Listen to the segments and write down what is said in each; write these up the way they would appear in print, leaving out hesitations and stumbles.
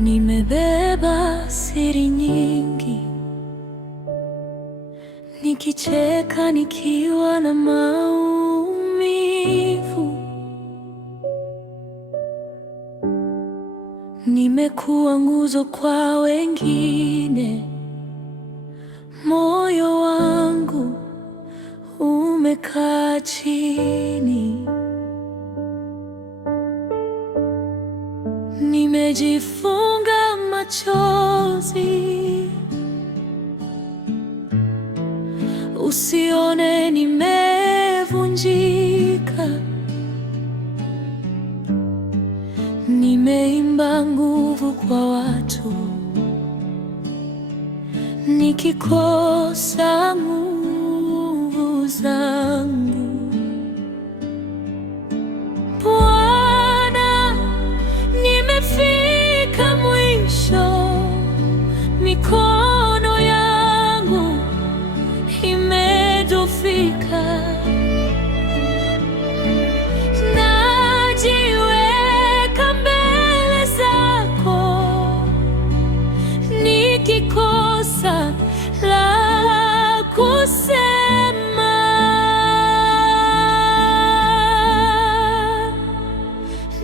Nimebeba siri nyingi, nikicheka nikiwa na maumivu. Nimekuwa nguzo kwa wengine, moyo wangu umekaa chini. Nimejifunga machozi, usione nimevunjika. Nimeimba nguvu kwa watu, nikikosa nguvu zangu. Bwana, nimefika mwisho, mikono yangu imedhoofika. Najiweka mbele zako, nikikosa la kusema.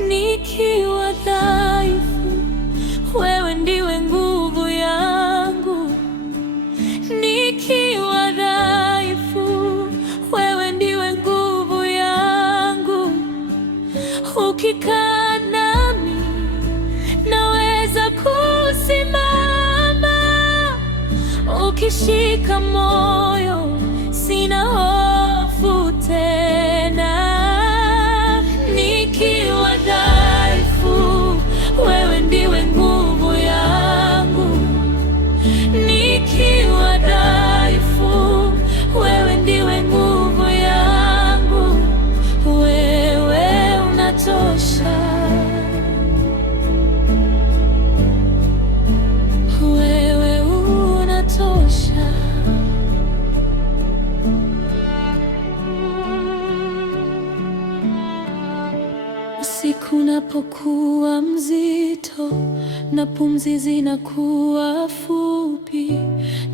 Nikiwa dhaifu, wewe ndiwe nguvu yangu. Nikiwa dhaifu, wewe ndiwe nguvu yangu. Ukikaa nami, naweza kusimama. Ukishika moyo, sina hofu tena. Nikiwa dhaifu, wewe ndiwe nguvu yangu. Nikiwa dhaifu, wewe ndiwe nguvu yangu. Wewe unatosha, wewe unatosha. Usiku unapokuwa mzito na pumzi zinakuwa fupi,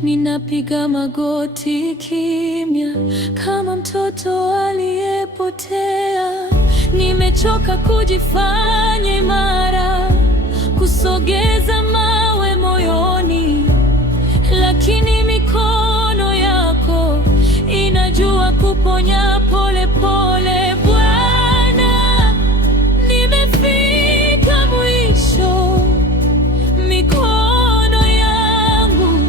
ninapiga magoti kimya kama mtoto aliyepotea. Nimechoka kujifanya imara, kusogeza mawe moyoni, lakini mikono yako inajua kuponya pole pole. Bwana, nimefika mwisho, mikono yangu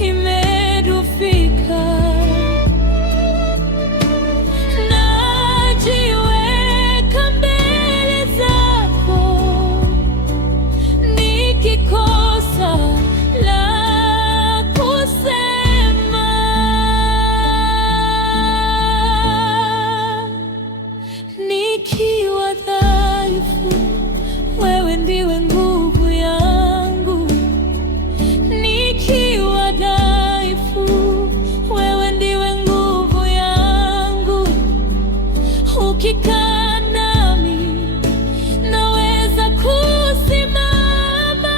imedhoofika. Najiweka mbele zako, nikikosa la kusema. Nikiwa dhaifu, wewe ndiwe nguvu yangu. Nikiwa dhaifu, wewe ndiwe nguvu yangu. Ukikaa nami, naweza kusimama.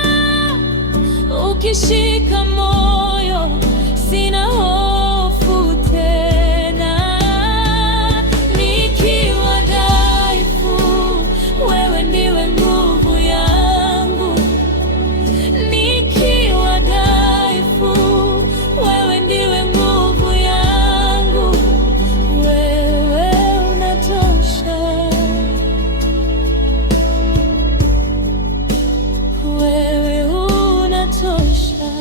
Ukishika moyo, sina hofu tena. Nikiwa dhaifu, wewe ndiwe nguvu yangu. Nikiwa dhaifu, wewe ndiwe nguvu yangu. Wewe unatosha, wewe unatosha.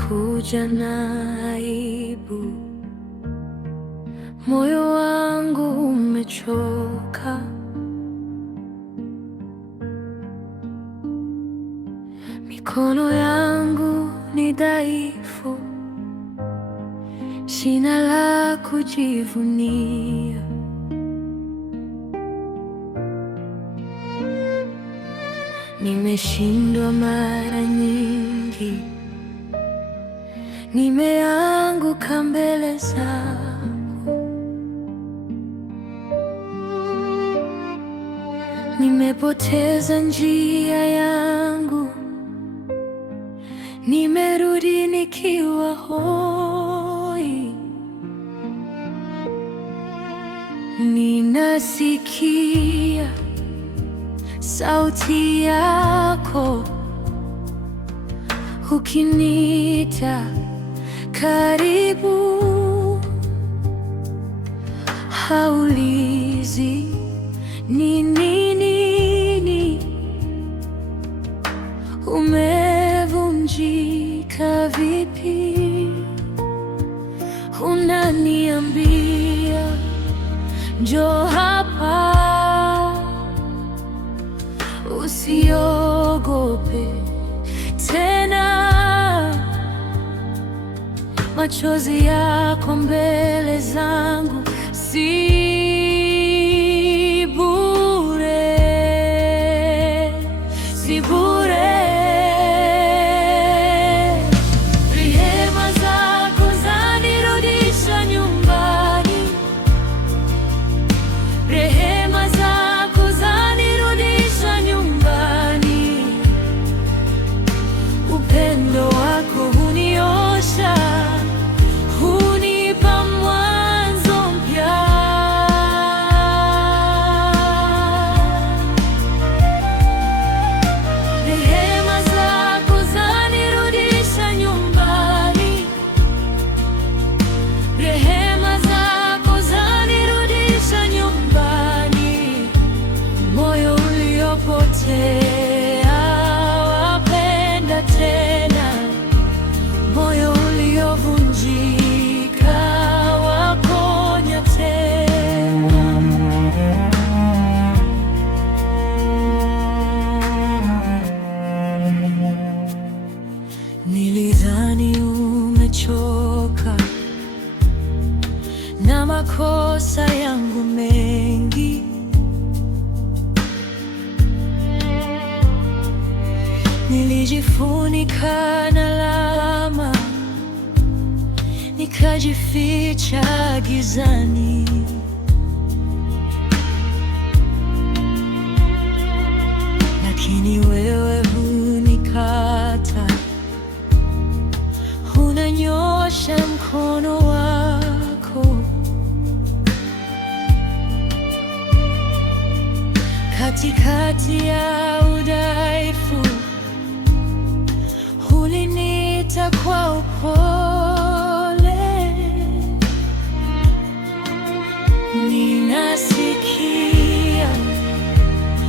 umekuja na aibu, moyo wangu umechoka. Mikono yangu ni dhaifu, sina la kujivunia. Nimeshindwa mara nyingi, nimeanguka mbele zako, nimepoteza njia yangu, nimerudi nikiwa hoi. Ninasikia sauti yako ukiniita karibu, haulizi ni nini, umevunjika vipi, unaniambia njoo hapa, usiogope tena. Machozi yako mbele zangu si bure, si bure. Rehema zako zanirudisha nyumbani, rehema zako zanirudisha nyumbani. Upendo wako huniosha, hunipa mwanzo mpya. Rehema zako zanirudisha nyumbani, rehema zako zanirudisha nyumbani. Moyo uliopotea wapenda tena, moyo uliovunjika waponya tena. Nilidhani umechoka na makosa yangu mengi, nilijifunika na lawama, nikajificha gizani. Lakini wewe hunikata, unanyosha mkono wako katikati ya udhaifu. Uliniita kwa upole, ninasikia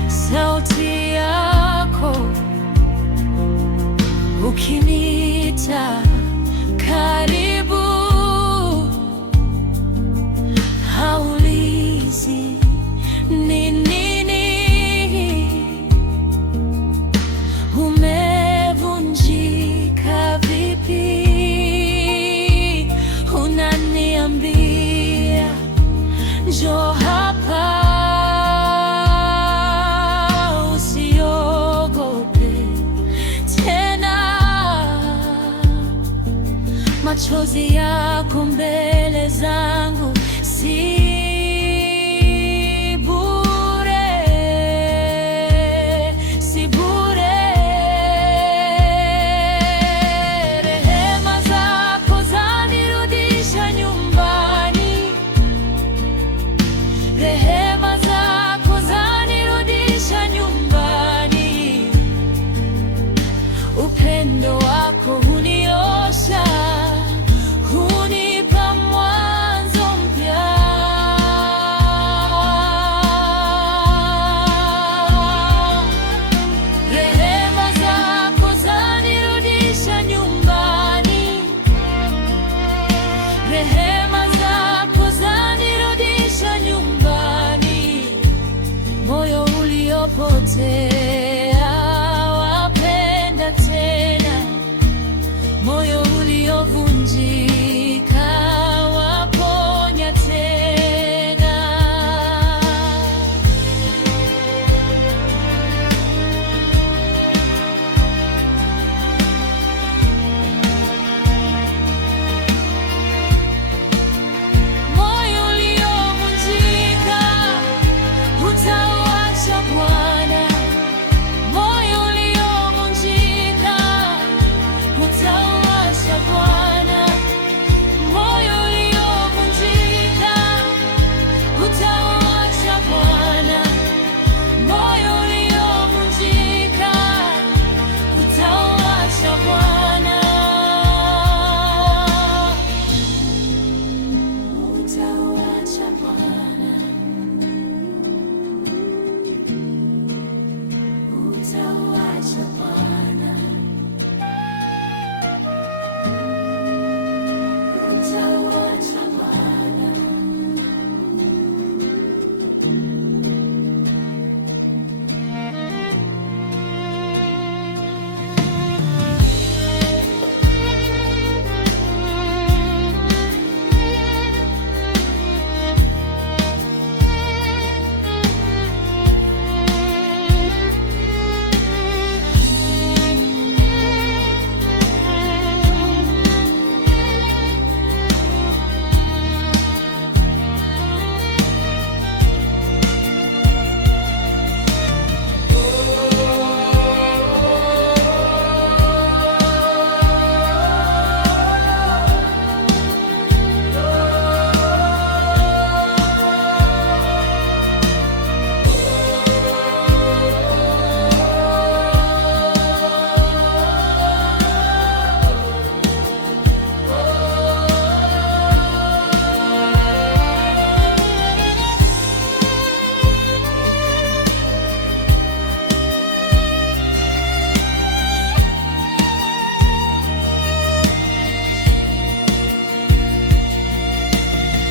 sauti yako ukiniita karibu, haulizi ni nini, umevunjika vipi, unaniambia njoo hapa, usiogope tena. Machozi yako mbele zangu si bure, si bure. Rehema zako zanirudisha nyumbani, rehema zako zanirudisha nyumbani. Upendo wako huniosha, hunipa mwanzo mpya. rehema zako zanirudisha nyumbani. Moyo uliopotea wapenda tena, moyo uliovunjika waponya tena. Moyo uliovunjika hutauacha Bwana, moyo uliovunjika hutauacha Bwana, moyo uliovunjika hutauacha Bwana, moyo uliovunjika hutauacha Bwana, hutauacha Bwana, hutauacha Bwana, hutauacha Bwana.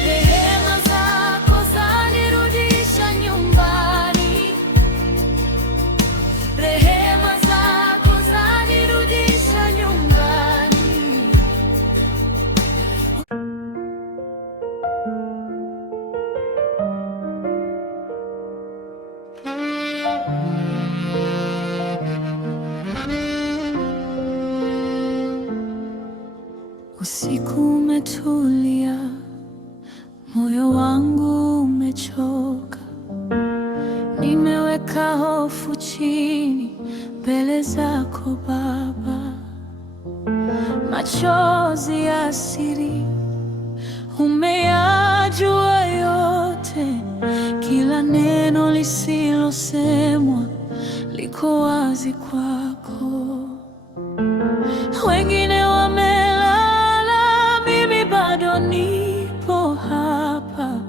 Rehema zako zanirudisha nyumbani, rehema zako zanirudisha nyumbani. Usiku umetulia, moyo wangu umechoka, nimeweka hofu chini mbele zako Baba. Machozi ya siri umeyajua yote, kila neno lisilosemwa liko wazi kwako. Wengine wamelala, mimi bado nipo hapa,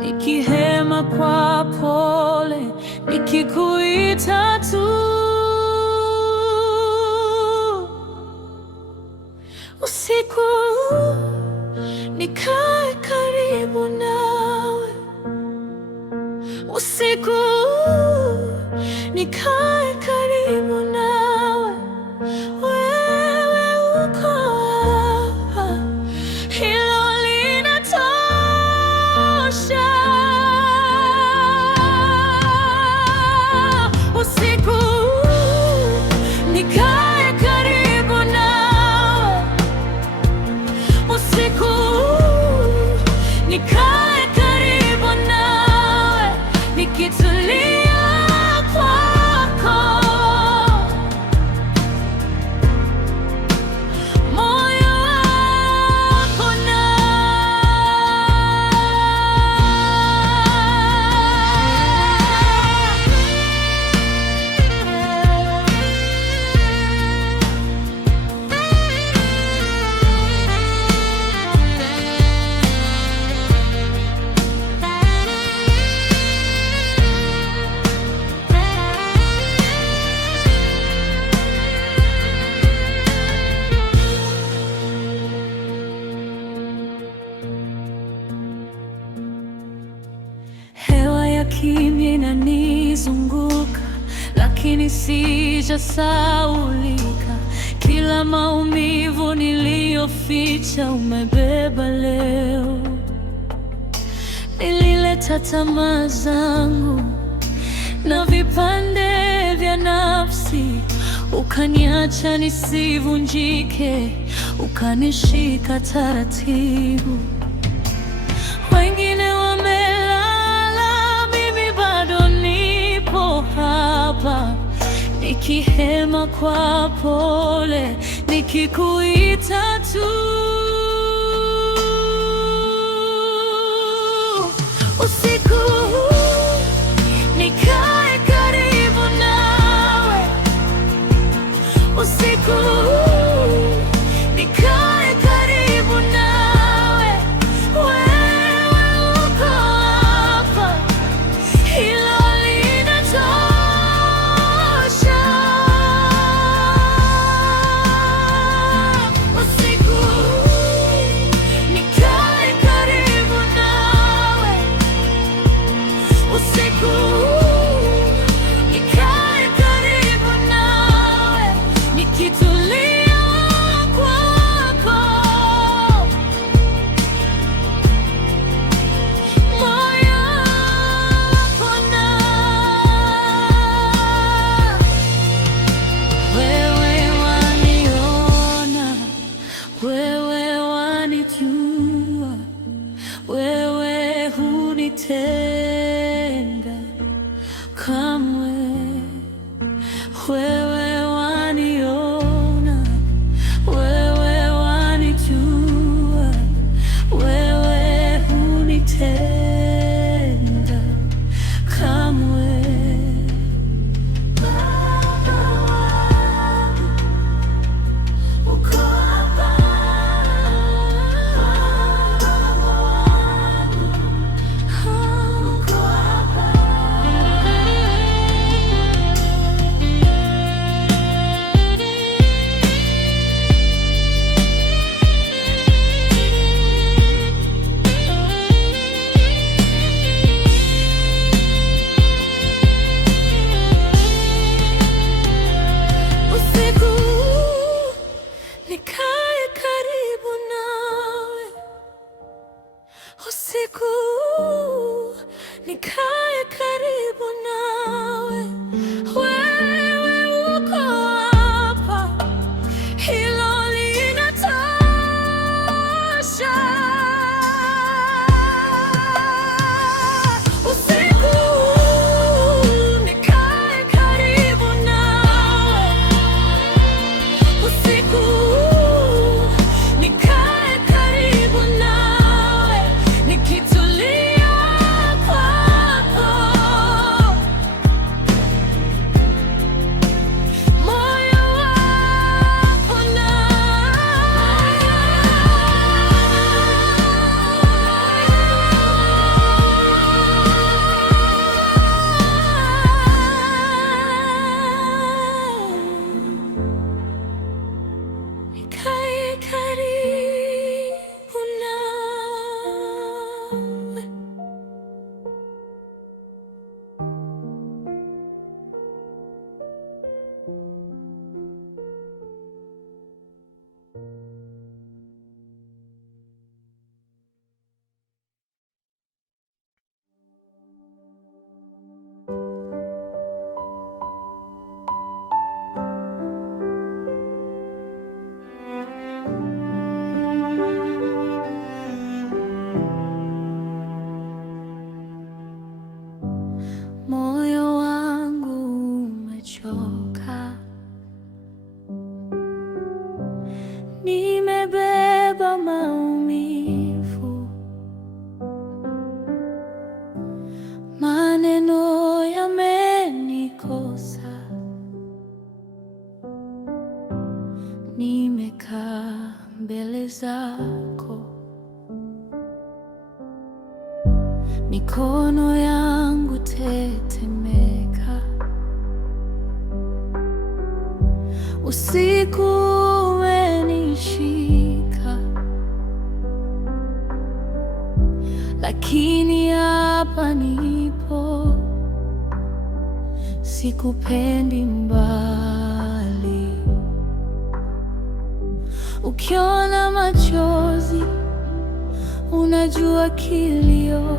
nikihema kwa pole, nikikuita tu. Usiku nikae karibu nawe, usiku nikae karibu nawe. Wewe uko hapa, hilo linatosha. Usiku nikae karibu nawe, usiku nikae karibu nawe, nikitulia kwako. kimya inanizunguka, lakini sijasahaulika. Kila maumivu niliyoficha umebeba leo. Nilileta tamaa zangu na vipande vya nafsi, ukaniacha nisivunjike, ukanishika taratibu. Wengine wamelala, mimi bado nipo hapa, nikihema kwa pole, nikikuita tu. Usiku huu nikae karibu nawe, usiku huu nikae karibu nawe. Wewe uko hapa, hilo linatosha. Usiku huu nikae karibu nawe, usiku huu nikae karibu nawe, nikitulia kwako. Moyo pona, wewe waniona, wewe wanijua, wewe hunitenda kamwe. Wewe waniona, wewe wanijua, wewe hunitenda kamwe. Baba wangu, uko hapa. Baba wangu, uko hapa. Usiku huu nikae karibu nawe, usiku huu nikae karibu nawe. Wewe uko hapa, hilo linatosha. Usiku huu nikae karibu nawe, usiku huu nikae karibu nawe, nikitulia kwako. Moyo wako na nikae karibu nawe. Moyo wangu umechoka, nimebeba maumivu, maneno yamenikosa, nimekaa mbele zako, mikono yangu tetemeka. Usiku umenishika, lakini hapa nipo. sikupendi mbali. Ukiona machozi unajua kilio,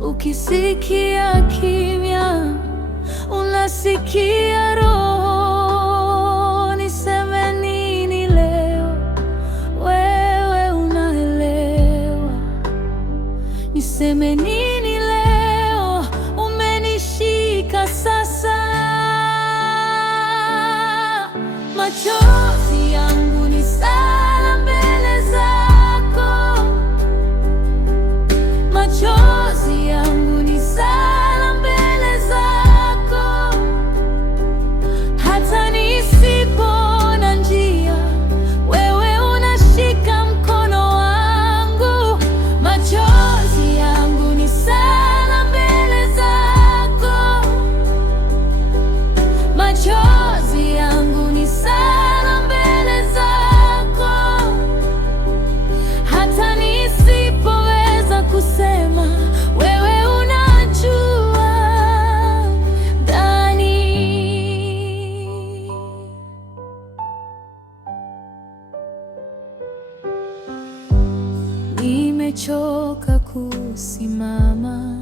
ukisikia kimya unasikia roho. Niseme nini leo? Wewe unaelewa. Niseme nini leo? Umenishika sasa. Machozi yangu ni sala mbele zako. Machozi yangu ni sala mbele zako. Hata nisipoona njia, wewe unashika mkono wangu. Machozi yangu ni sala mbele zako. Machozi yangu ni sala mbele zako. Hata nisipoweza kusema, wewe unajua ndani. Nimechoka kusimama,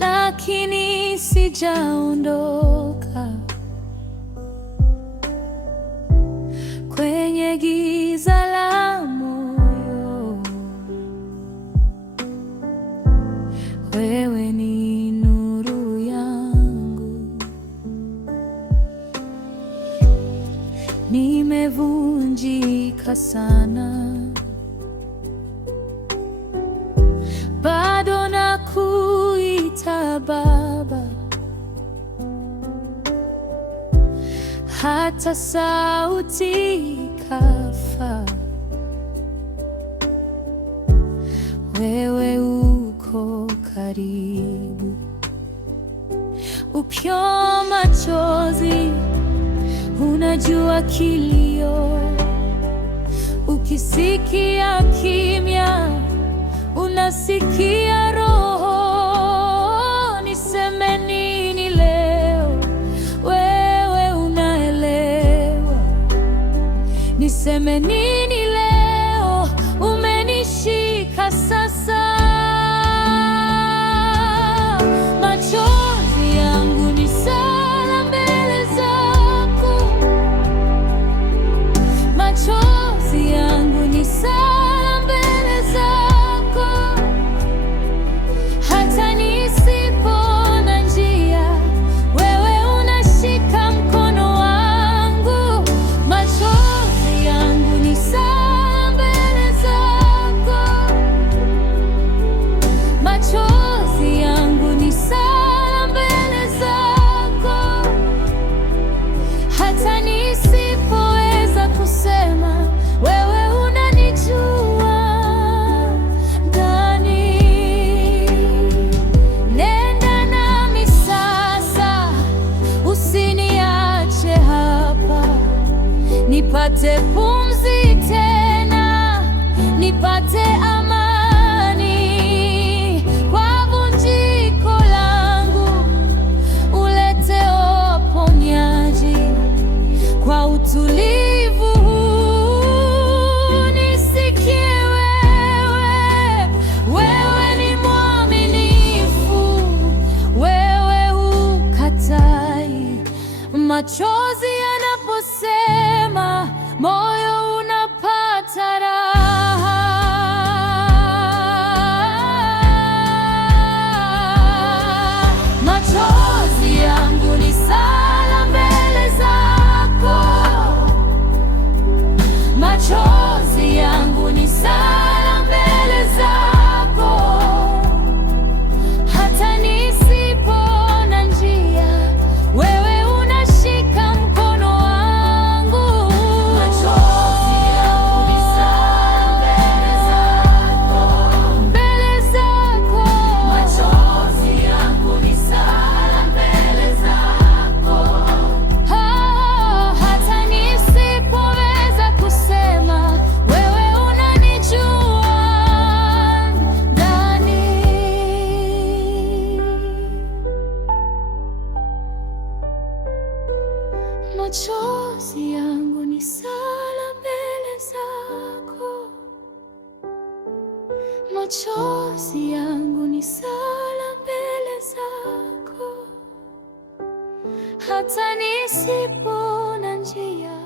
lakini sijaondoka. Kwenye giza la moyo, wewe ni nuru yangu. Nimevunjika sana, bado nakuita Baba. Hata sauti kafa, wewe uko karibu. Ukiona machozi unajua kilio, ukisikia kimya unasikia roho. Niseme nini leo? Wewe unaelewa. Niseme nini leo? Umenishika sasa. Machozi yangu ni sala mbele zako. Machozi yangu ni sala mbele zako. Hata nisipoona njia, wewe unashika mkono wangu. Machozi yangu ni sala mbele zako. Machozi yangu ni sala mbele zako. Hata nisipoweza kusema, wewe unanijua ndani. Nenda nami sasa, usiniache hapa. Nipate pumzi tena, nipate amani. Kwa vunjiko langu ulete uponyaji. Kwa utulivu huu nisikie wewe. Wewe ni mwaminifu, wewe hukatai. Machozi yanaposema, moyo unapata raha. Machozi yangu ni sala mbele zako. Machozi yangu ni sala mbele zako. Hata nisipoona njia, wewe unashika mkono machozi yangu ni sala mbele zako. Hata nisipoona njia,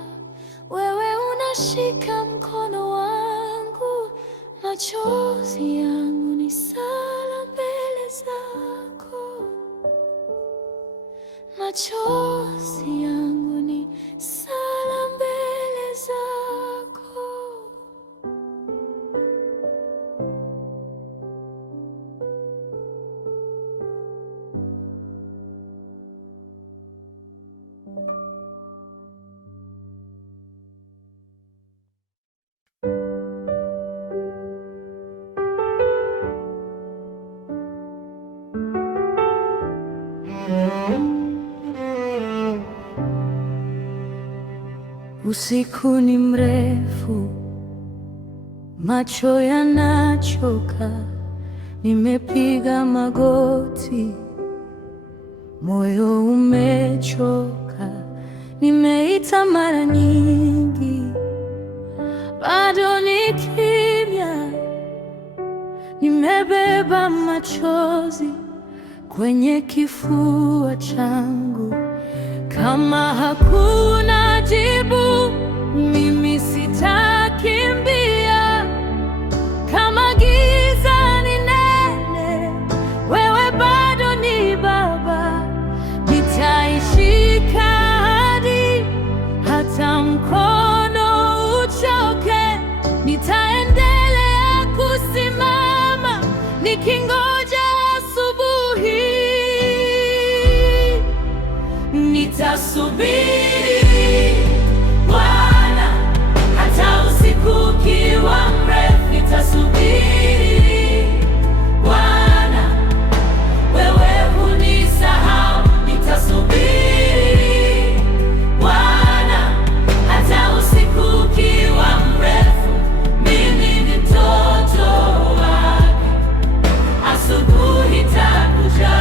wewe unashika mkono wangu. Machozi yangu ni sala mbele zako. Machozi yangu ni sala mbele zako. Usiku ni mrefu, macho yanachoka, nimepiga magoti, moyo umechoka, nimeita mara nyingi, bado ni kimya. Nimebeba machozi kwenye kifua changu. Kama hakuna jibu, mimi sitakimbia. Kama giza ni nene, wewe bado ni Baba. Nitaishika hadi hata mkono uchoke. Nitaendelea kusimama nikingoja asubuhi. Nitasubiri Bwana, hata usiku ukiwa mrefu. Nitasubiri Bwana, wewe hunisahau. Nitasubiri Bwana, hata usiku ukiwa mrefu. Mimi ni mtoto wake, asubuhi itakuja.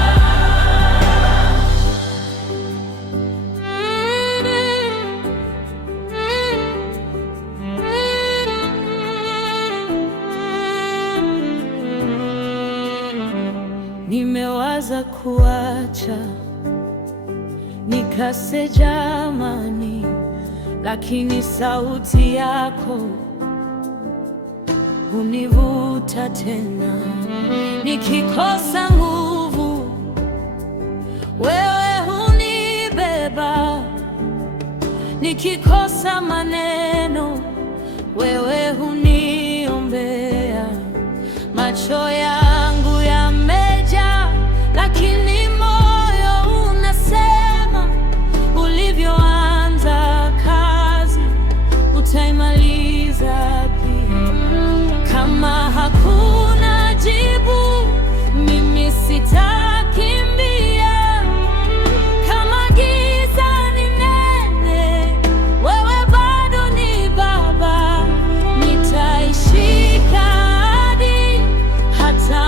Nimewaza kuacha, nikase jamani, lakini sauti yako hunivuta tena. Nikikosa nguvu, wewe hunibeba. Nikikosa maneno, wewe huniombea. Macho yangu yamejaa, lakini moyo unasema, ulivyoanza kazi utaimaliza pia. Kama hakuna jibu, mimi sitakimbia. Kama giza ni nene, wewe bado ni Baba. Nitaishika hadi hata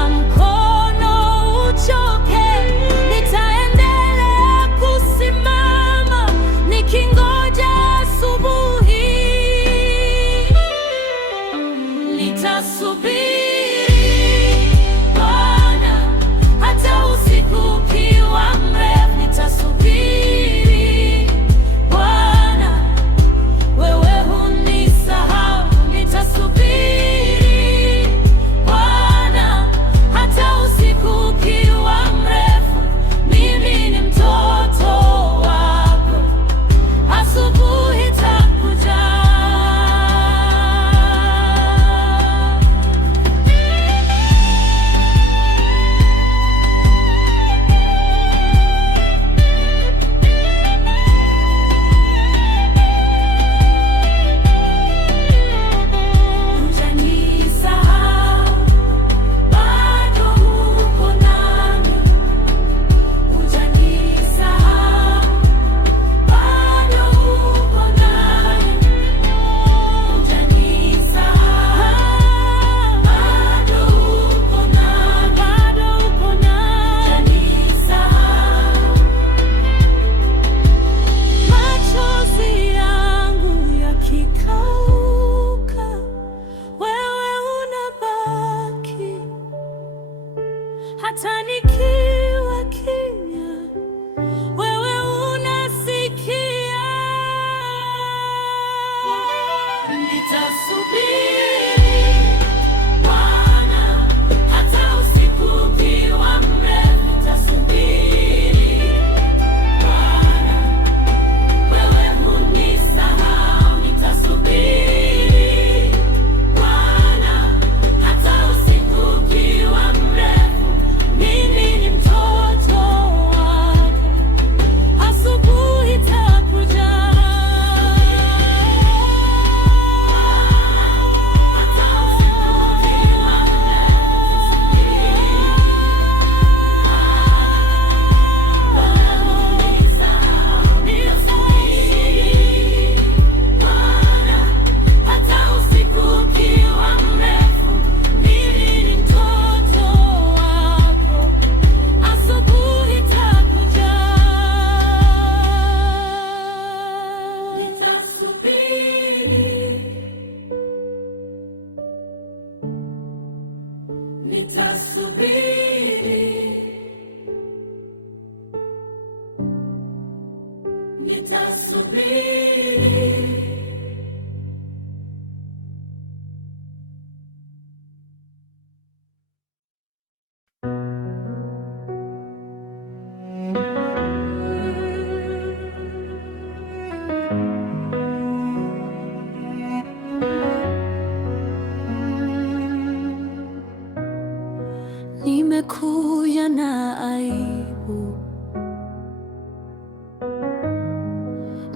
Nimekuja na aibu,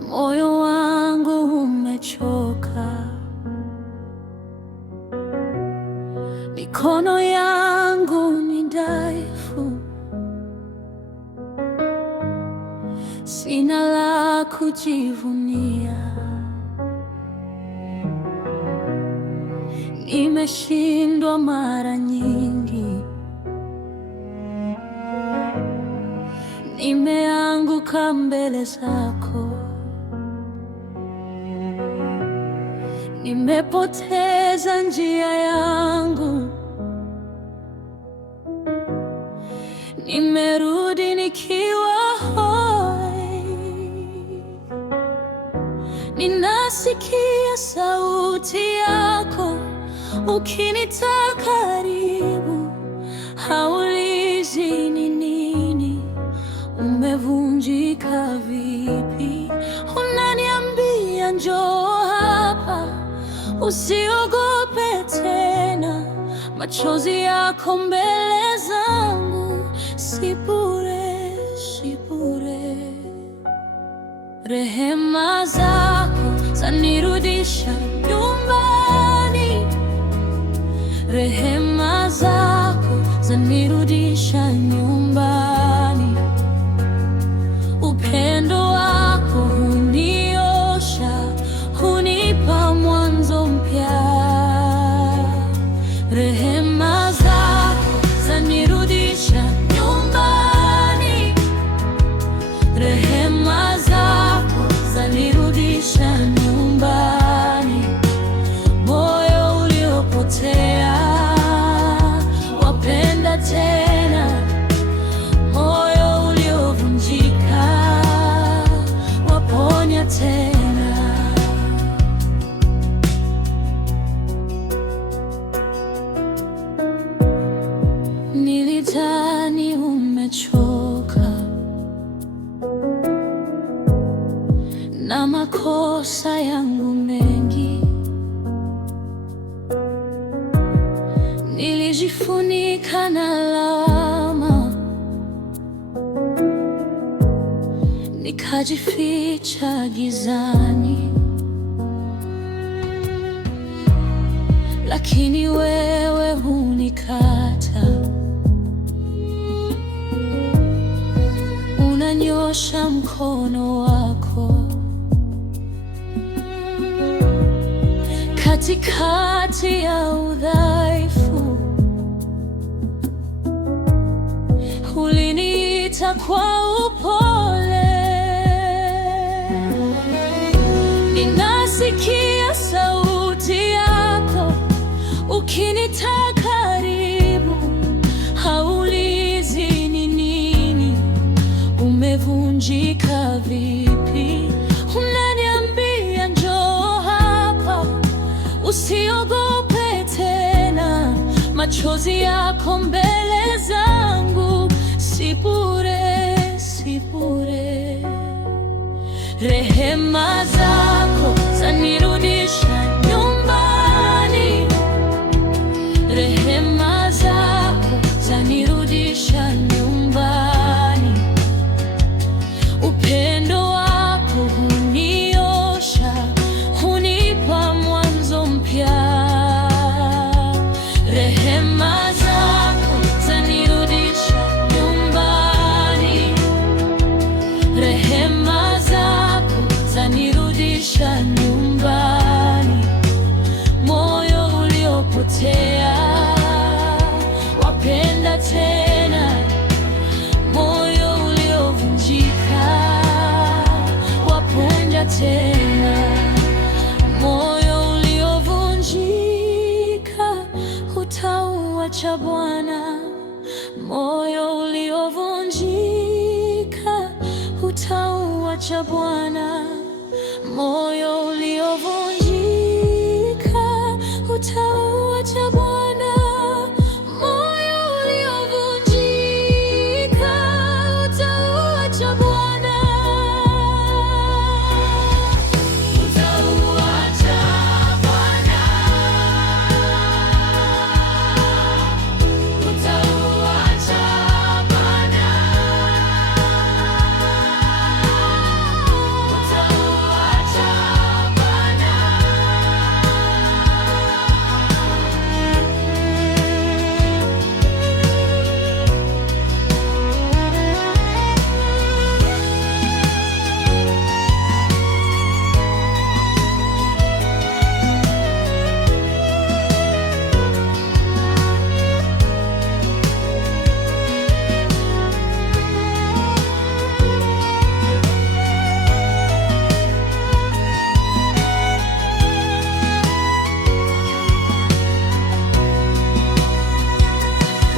moyo wangu umechoka, mikono yangu ni dhaifu, sina la kujivunia. Nimeshindwa mara nyingi, nimeanguka mbele zako, nimepoteza njia yangu, nimerudi nikiwa hoi. Ninasikia sauti yako ukinita karibu, haulizi ni nini, umevunjika vipi. Unaniambia njoo hapa, usiogope tena. Machozi yako mbele zangu si bure, si bure. Rehema zako zanirudisha nyumbani, rehema zako zanirudisha nyumbani. Upendo wako huniosha, hunipa mwanzo mpya. Rehema zako zanirudisha nyumbani, rehema zako zanirudisha nyumbani. Moyo uliopotea wapenda tena, moyo uliovunjika waponya tena. Nilidhani umechoka na makosa yangu mengi, nilijifunika na lawama, nikajificha gizani, lakini wewe hunikata, unanyosha mkono wako katikati ya udhaifu. Uliniita kwa upole, ninasikia sauti yako ukinita karibu, haulizi ni nini, umevunjika vipi. Unaniambia njoo hapa, machozi yako mbele zangu si bure, si bure. Rehema zako zanirudisha nyumbani, rehema zako zanirudisha nyumbani. Upendo wako huniosha, hunipa mwanzo mpya. Rehema zako zanirudisha nyumbani, rehema zako zanirudisha nyumbani. Moyo uliopotea wapenda tena, moyo uliovunjika waponja tena. Moyo uliovunjika hutauacha Bwana, moyo uliovunjika hutauacha Bwana, moyo uliovunjika hutauacha Bwana, moyo uliovunjika hutauacha Bwana, hutauacha Bwana, hutauacha Bwana, hutauacha Bwana.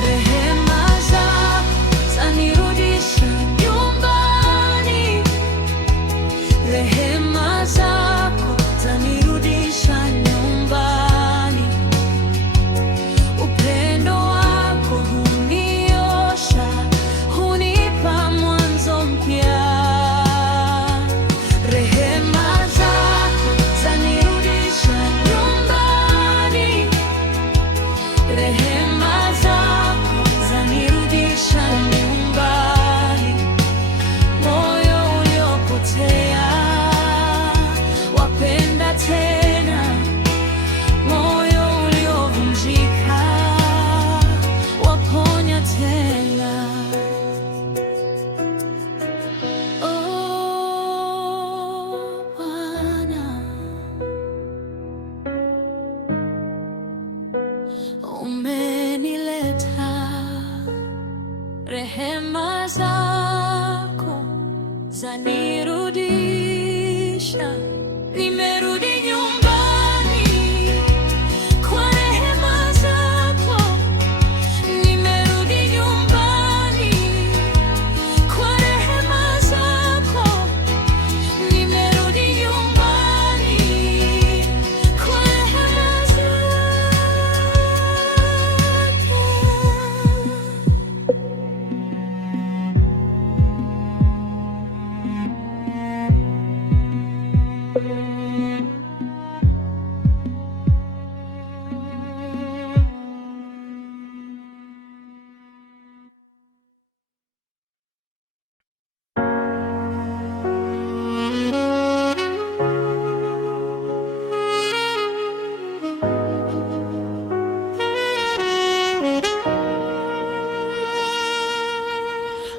Rehema zako zanirudisha nyumbani, rehema zako zanirudisha nyumbani. Upendo wako huniosha, hunipa mwanzo mpya. Rehema zako zanirudisha nyumbani, rehema zako zanirudisha nyumbani. Moyo uliopotea wapenda tena, moyo uliovunjika waponya tena. Oh Bwana, umenileta, rehema zako zanirudisha. Nimerudi nyumbani kwa rehema zako, nimerudi nyumbani kwa rehema zako, nimerudi nyumbani kwa rehema zako.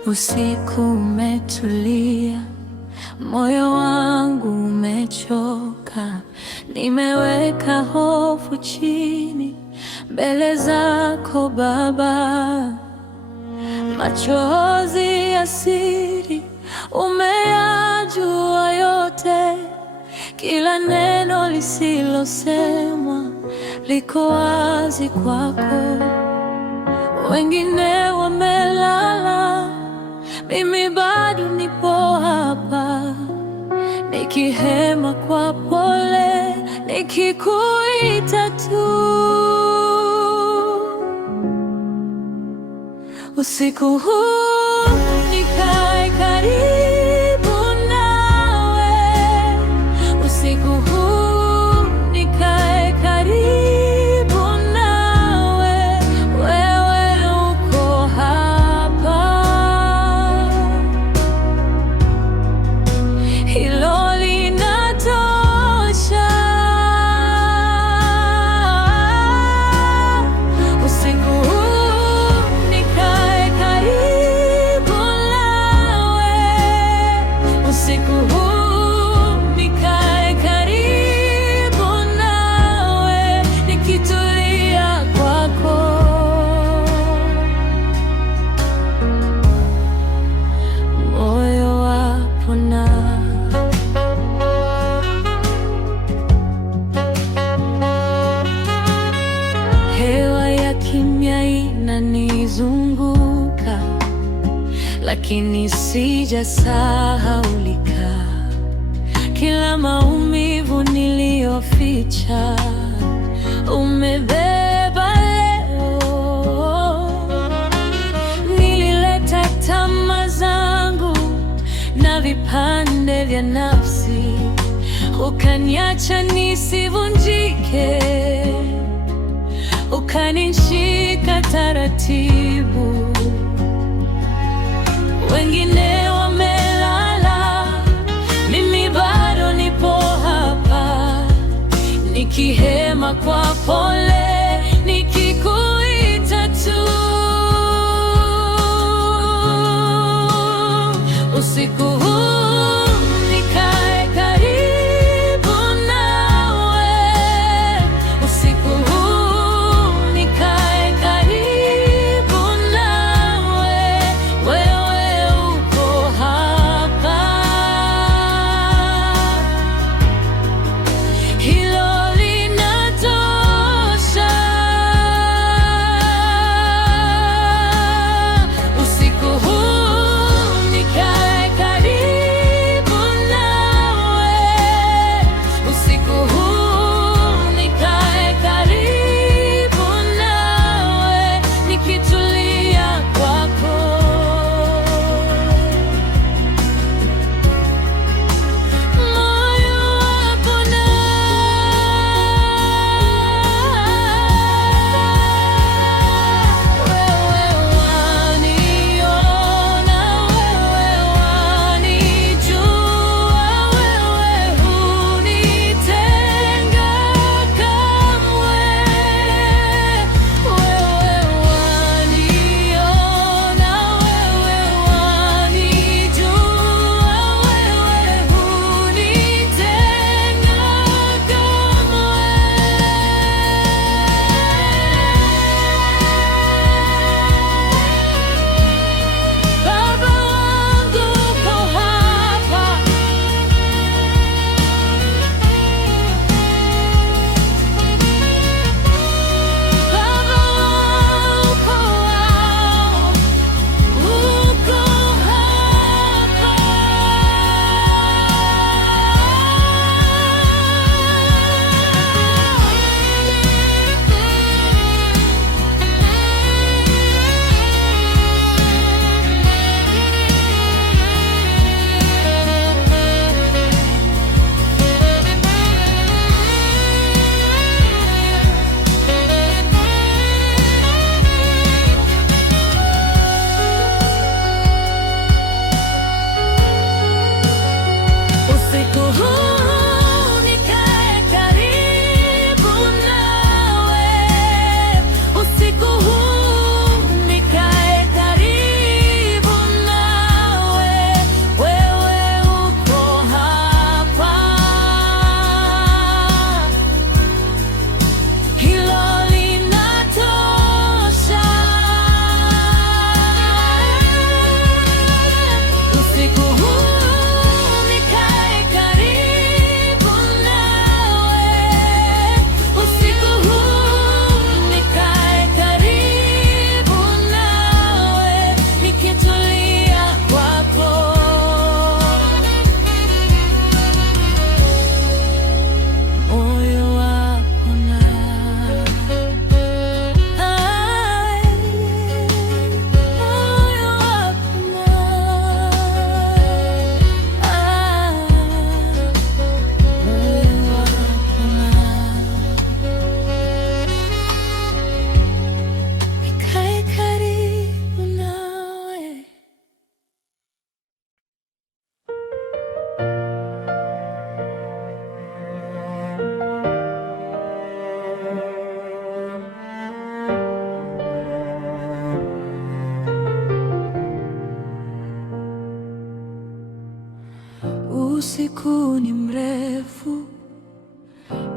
Usiku umetulia, moyo wangu umechoka, nimeweka hofu chini mbele zako Baba. Machozi ya siri umeyajua yote, kila neno lisilosemwa liko wazi kwako. Wengine wamelala, mimi bado nipo hapa, nikihema kwa pole, nikikuita tu. Usiku huu nikae karibu nawe, usiku huu nikae karibu nawe, wewe uko hapa, hilo linatosha. Usiku huu nikae karibu nawe, usiku huu nikae karibu nawe, nikitulia kwako, moyo wapona. Hewa ya kimya inanizunguka, lakini sijasahaulika. Kila maumivu niliyoficha umebeba leo. Nilileta tamaa zangu na vipande vya nafsi, ukaniacha nisivunjike, ukanishika taratibu. Wengine wamelala, mimi bado nipo hapa, nikihema kwa pole, nikikuita tu. Usiku huu nikae karibu nawe, usiku huu nikae karibu nawe, wewe uko hapa, hilo linatosha.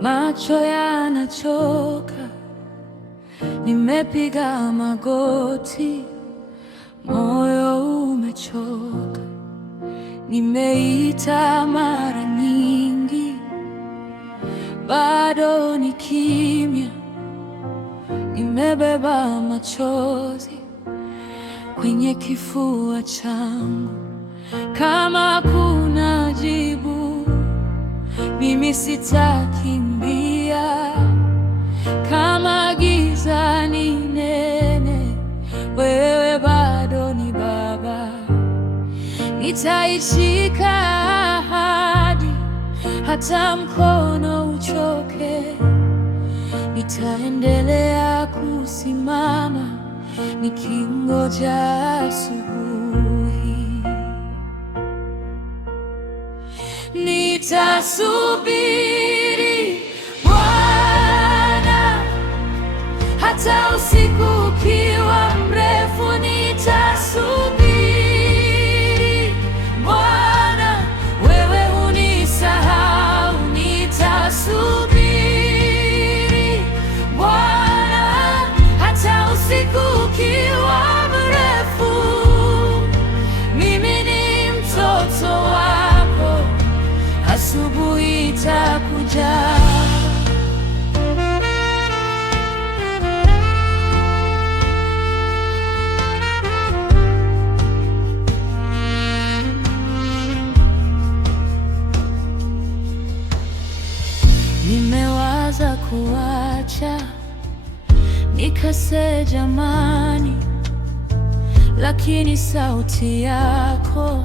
macho yanachoka, nimepiga magoti, moyo umechoka, nimeita mara nyingi, bado ni kimya, nimebeba machozi kwenye kifua changu. Kama kuna jibu, mimi sitakimbia. Kama giza ni nene, wewe bado ni Baba. Nitaishika ahadi hata mkono uchoke. Nitaendelea kusimama nikingoja asubuhi. Nitasubiri Bwana, hata usiku ukiwa mrefu. Nitasubiri Bwana, wewe hunisahau. Nitasubiri Bwana, hata usiku ukiwa mrefu. Mimi ni mtoto wako, asubuhi itakuja. Nimewaza kuacha, nikase jamani, lakini sauti yako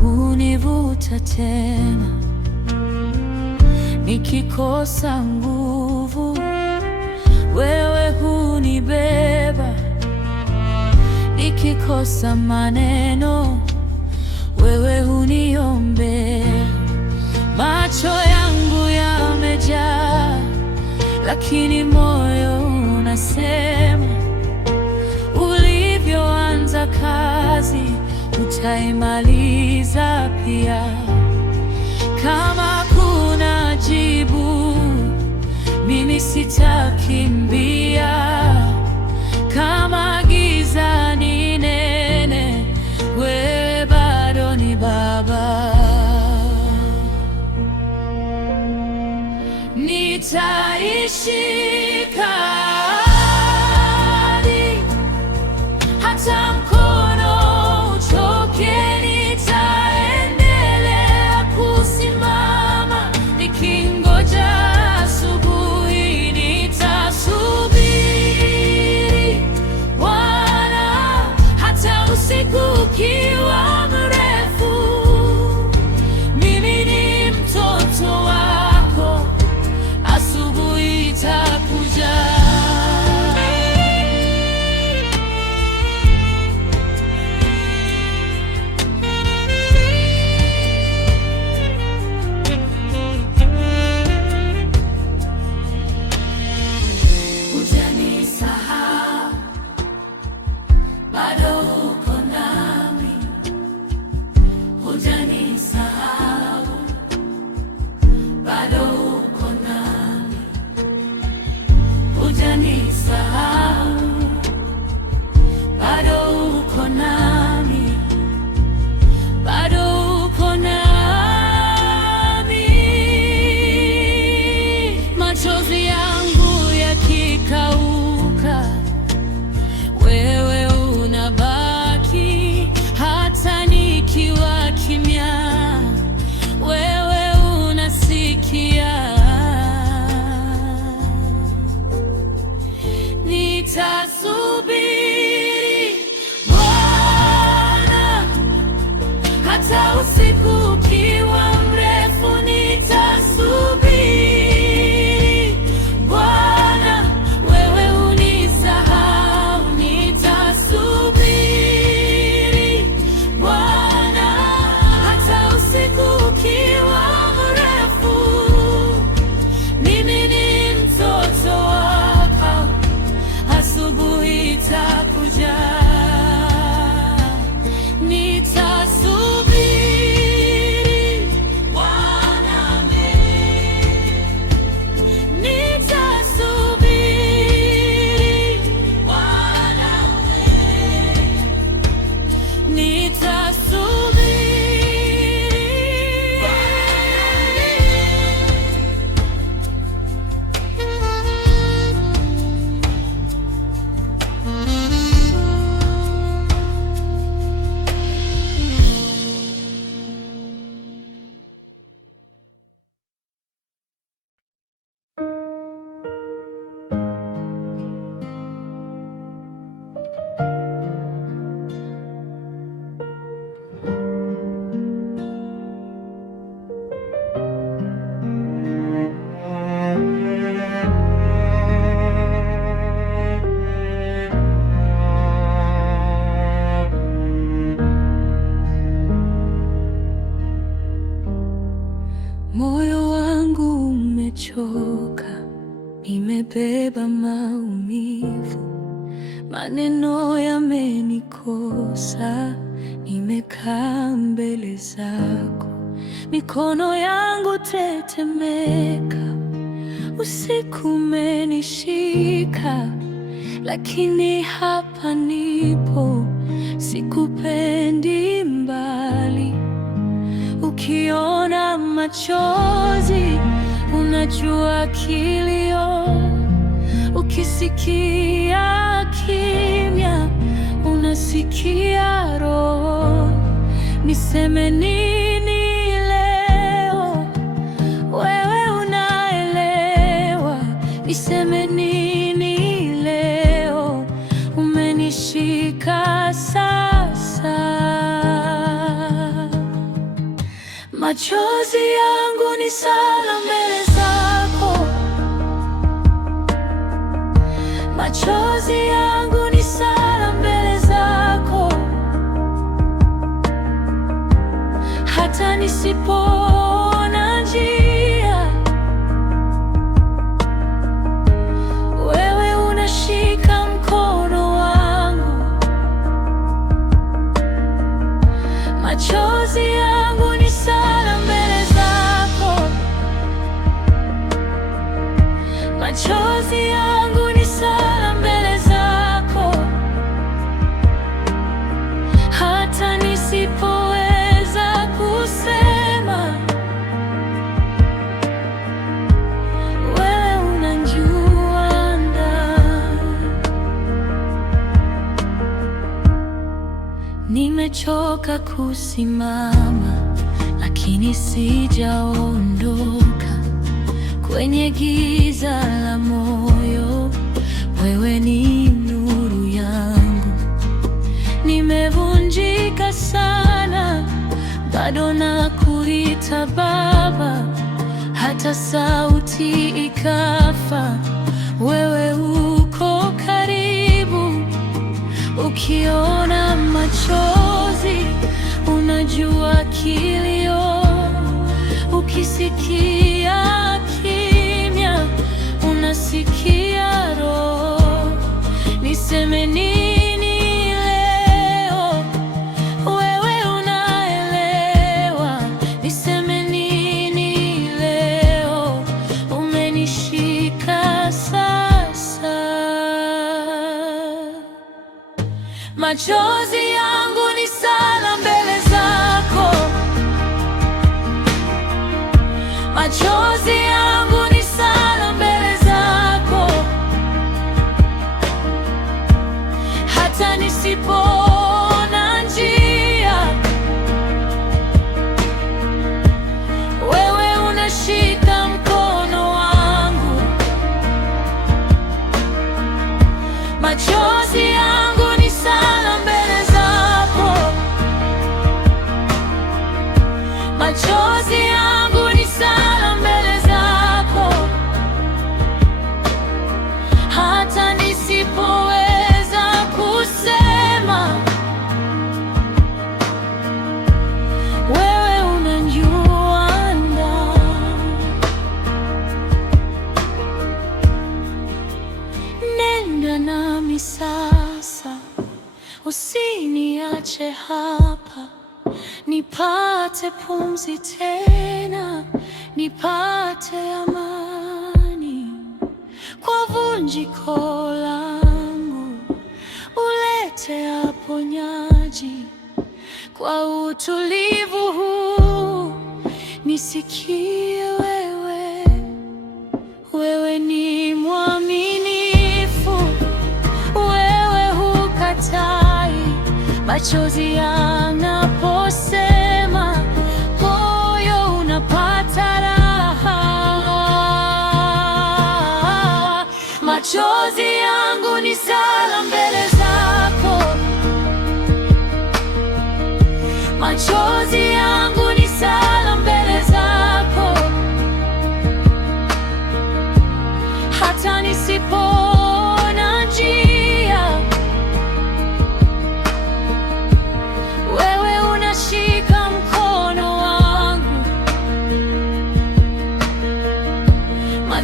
hunivuta tena. Nikikosa nguvu, wewe hunibeba. Nikikosa maneno, wewe huniombea. Macho yangu yamejaa, lakini moyo unasema, ulivyoanza kazi utaimaliza pia. Kama kuna jibu, mimi sitakimbia. Kama giza ni nene, wewe bado ni Baba. Nitaishika ahadi hata mkono uchoke. Nitaendelea kusimama nikingoja asubuhi. Nitasubiri Bwana, hata usiku ukiwa mrefu. Mimi ni mtoto wako, asubuhi itakuja. Hujanisahau, bado uko nami. Hujanisahau, bado uko nami. Hujanisahau, bado uko nami. Bado uko nami. Machozi yangu yakikauka, wewe unabaki. Hata nikiwa kimya, wewe unasikia. Nitasubiri Bwana, hata usiku ukiwa mrefu. Nitasubiri nimechoka, nimebeba maumivu, maneno yamenikosa, nimekaa mbele zako, mikono yangu tetemeka, usiku umenishika, lakini hapa nipo, sikupendi mbali. Ukiona machozi unajua kilio, ukisikia kimya unasikia roho. Niseme nini leo? Wewe unaelewa. Niseme nini leo? Umenishika sasa. Machozi yangu ni sala mbele zako, machozi yangu ni sala mbele zako, hata nisipoona njia, wewe unashika mkono wangu. Machozi yangu ni sala mbele zako, machozi yangu ni sala mbele zako, hata nisipoweza kusema, wewe unajua ndani. Nimechoka kusimama, lakini sijaondoka kwenye giza la moyo. Wewe ni nuru yangu. Nimevunjika sana, bado nakuita Baba, hata sauti ikafa, wewe uko karibu. Ukiona machozi unajua kilio, ukisikia kimya unasikia roho. Niseme nini leo? Wewe unaelewa. Niseme nini leo? Umenishika sasa. Machozi yangu ni sala mbele zako, machozi yangu ni sala mbele zako, hata nisipoona njia, wewe unashika mkono wangu. Machozi yangu ni sala mbele zako, machozi yangu ni sala mbele zako, hata nisipoweza kusema, wewe unajua ndani. Nenda nami sasa, usiniache hapa, nipate pumzi tena, nipate amani. Kwa vunjiko langu ulete uponyaji, kwa utulivu huu nisikie wewe. Wewe ni mwaminifu, wewe hukatai. Machozi yanaposema, moyo unapata raha. Machozi yangu ni sala mbele zako, machozi yangu ni sala mbele zako, hata nisipoona njia, wewe unashika mkono wangu.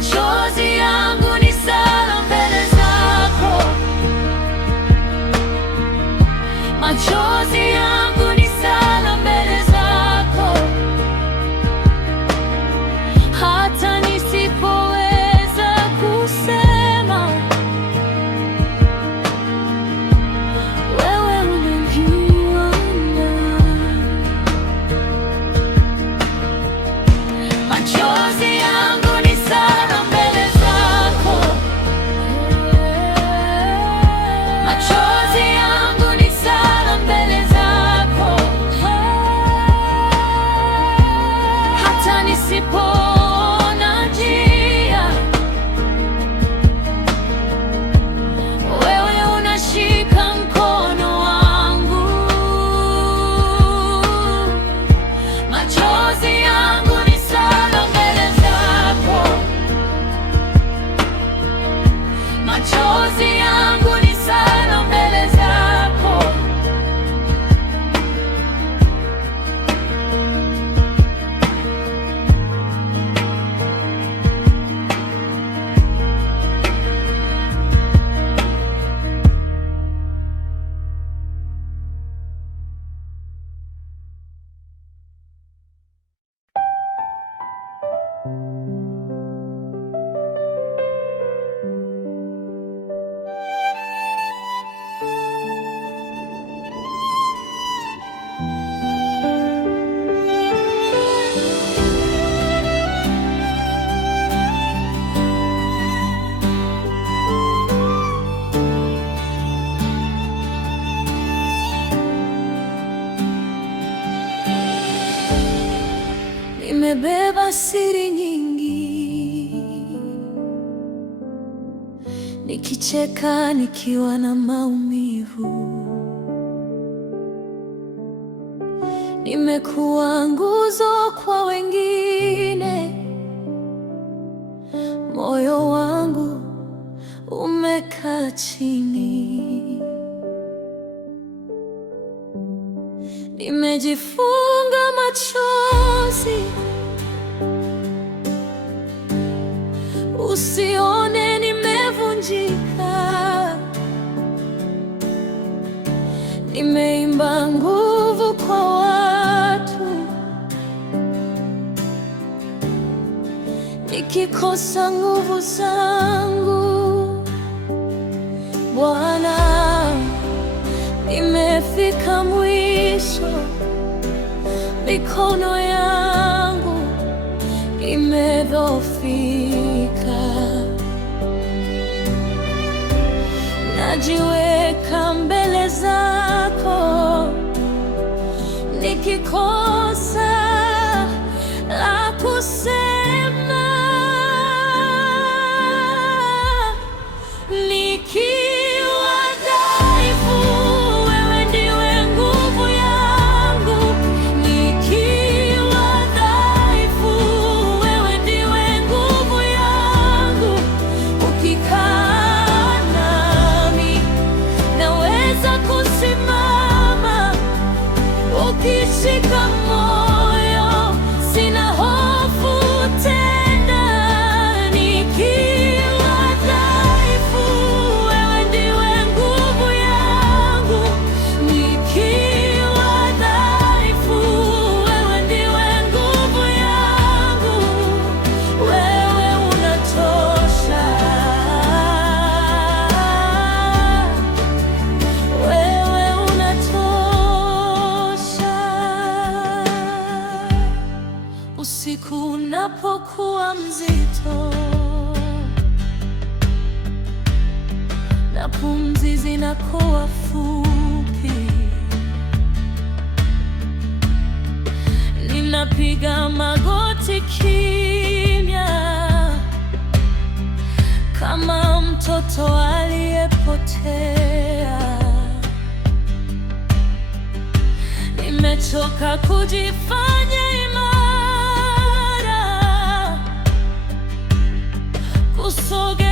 machozi yangu ni sala mbele zako, machozi yangu ni sala mbele zako, hata nisipoweza kusema, wewe unajua. Machozi yangu ni sala mbele zako, machozi yangu ni sala mbele zako, hata nisipoona njia, wewe unashika mkono wangu. Machozi yangu ni sala mbele zako, machozi yangu ni sala mbele zako. Nimebeba siri nyingi, nikicheka nikiwa na maumivu. Nimekuwa nguzo kwa wengine, moyo wangu umekaa chini. Nimejifunga machozi, usione nimevunjika. Nimeimba nguvu kwa watu, nikikosa nguvu zangu. Bwana, nimefika mwisho, mikono yangu imedhoofika. Najiweka mbele zako, nikikosa la kusema. Nikiwa dhaifu, wewe ndiwe nguvu yangu. Nikiwa dhaifu, wewe ndiwe nguvu yangu. Ukikaa nami naweza kusimama, ukishika moyo sina hofu tena. Nikiwa dhaifu, wewe ndiwe nguvu yangu. Nikiwa dhaifu, wewe ndiwe nguvu yangu. Wewe unatosha, wewe unatosha. Usiku unapokuwa mzito na pumzi zinakuwa fupi, ninapiga magoti kimya, kama mtoto aliyepotea. Nimechoka kujifanya imara, kusogea